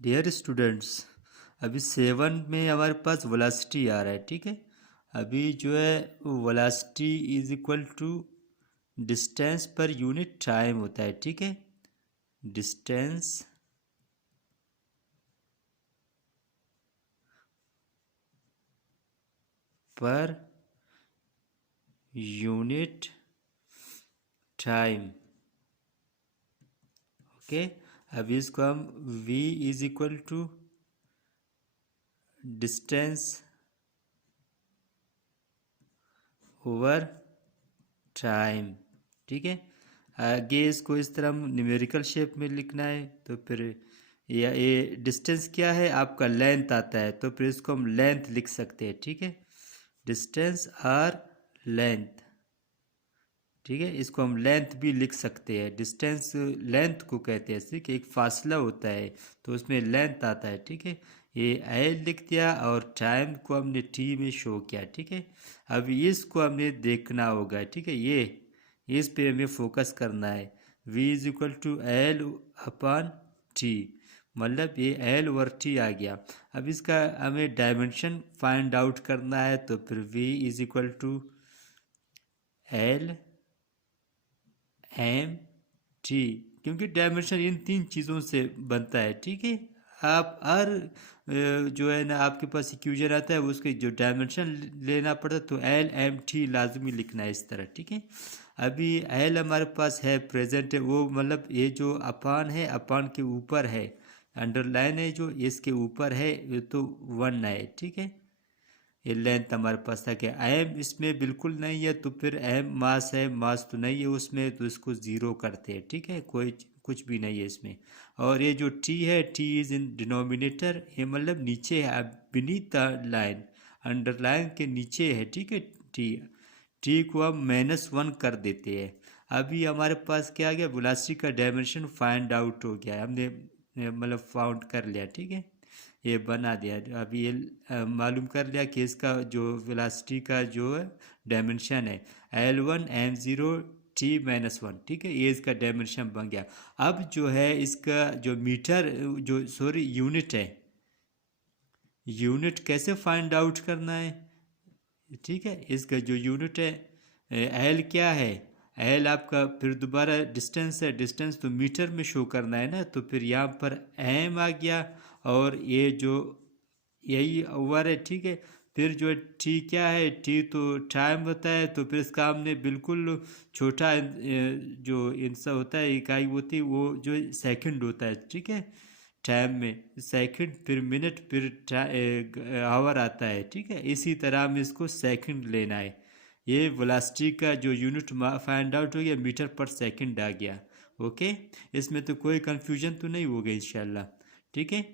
Dear students, अभी 7 में हमारे पास वेलोसिटी आ रहा है। ठीक है, अभी जो है velocity is equal to distance पर यूनिट टाइम होता है। ठीक है, डिस्टेंस पर यूनिट टाइम। ओके, अभी इसको हम v is equal to distance over time. ठीक है, आगे इसको इस तरह हम न्यूमेरिकल शेप में लिखना है, तो फिर ये डिस्टेंस क्या है आपका, लेंथ आता है, तो फिर इसको हम लेंथ लिख सकते हैं। ठीक है, डिस्टेंस आर लेंथ। ठीक है, इसको हम लेंथ भी लिख सकते हैं। डिस्टेंस लेंथ को कहते हैं, ऐसे कि एक फासला होता है तो उसमें लेंथ आता है। ठीक है, ये एल लिख दिया और टाइम को हमने टी में शो किया। ठीक है, अब इसको हमने देखना होगा। ठीक है, ये इस पे हमें फोकस करना है। v is equal to L upon T, मतलब ये एल ओवर टी आ गया। अब इसका हमें डायमेंशन फाइंड आउट करना है, तो फिर v is equal to L M T, क्योंकि डायमेंशन इन 3 चीज़ों से बनता है। ठीक है, आप हर जो है ना आपके पास इक्वेशन आता है उसके जो डायमेंशन लेना पड़ता है, तो एल एम टी लाजमी लिखना है इस तरह। ठीक है, अभी एल हमारे पास है प्रेजेंट है, वो मतलब ये जो अपान है, अपान के ऊपर है, अंडरलाइन है जो इसके ऊपर है, ये तो 1 है। ठीक है, ये लेंथ हमारे पास था कि एम इसमें बिल्कुल नहीं है, तो फिर एम मास है, मास तो नहीं है उसमें, तो इसको ज़ीरो करते हैं। ठीक है, कोई कुछ भी नहीं है इसमें। और ये जो टी है, टी इज़ इन डिनोमिनेटर, ये मतलब नीचे है, बीनीथ द लाइन, अंडरलाइन के नीचे है। ठीक है, टी टी को हम -1 कर देते हैं। अभी हमारे पास क्या आ गया, वेलोसिटी का डायमेंशन फाइंड आउट हो गया, हमने मतलब फाउंड कर लिया। ठीक है, ये बना दिया। अभी ये मालूम कर लिया कि इसका जो वेलोसिटी का जो है डायमेंशन है L1 M0 T-1। ठीक है, ये इसका डायमेंशन बन गया। अब जो है इसका जो मीटर जो सॉरी यूनिट है, यूनिट कैसे फाइंड आउट करना है। ठीक है, इसका जो यूनिट है एल क्या है, एल आपका फिर दोबारा डिस्टेंस है, डिस्टेंस तो मीटर में शो करना है ना, तो फिर यहाँ पर एम आ गया, और ये जो यही ओवर है। ठीक है, फिर जो टी क्या है, टी तो टाइम होता है, तो फिर इसका हमने बिल्कुल छोटा जो इंसा होता है इकाई होती है, वो जो सेकंड होता है। ठीक है, टाइम में सेकंड, फिर मिनट, फिर आवर आता है। ठीक है, इसी तरह हमें इसको सेकंड लेना है। ये वेलोसिटी का जो यूनिट फाइंड आउट हो गया, मीटर पर सेकंड आ गया। ओके, इसमें तो कोई कंफ्यूजन तो नहीं होगा इंशाल्लाह। ठीक है,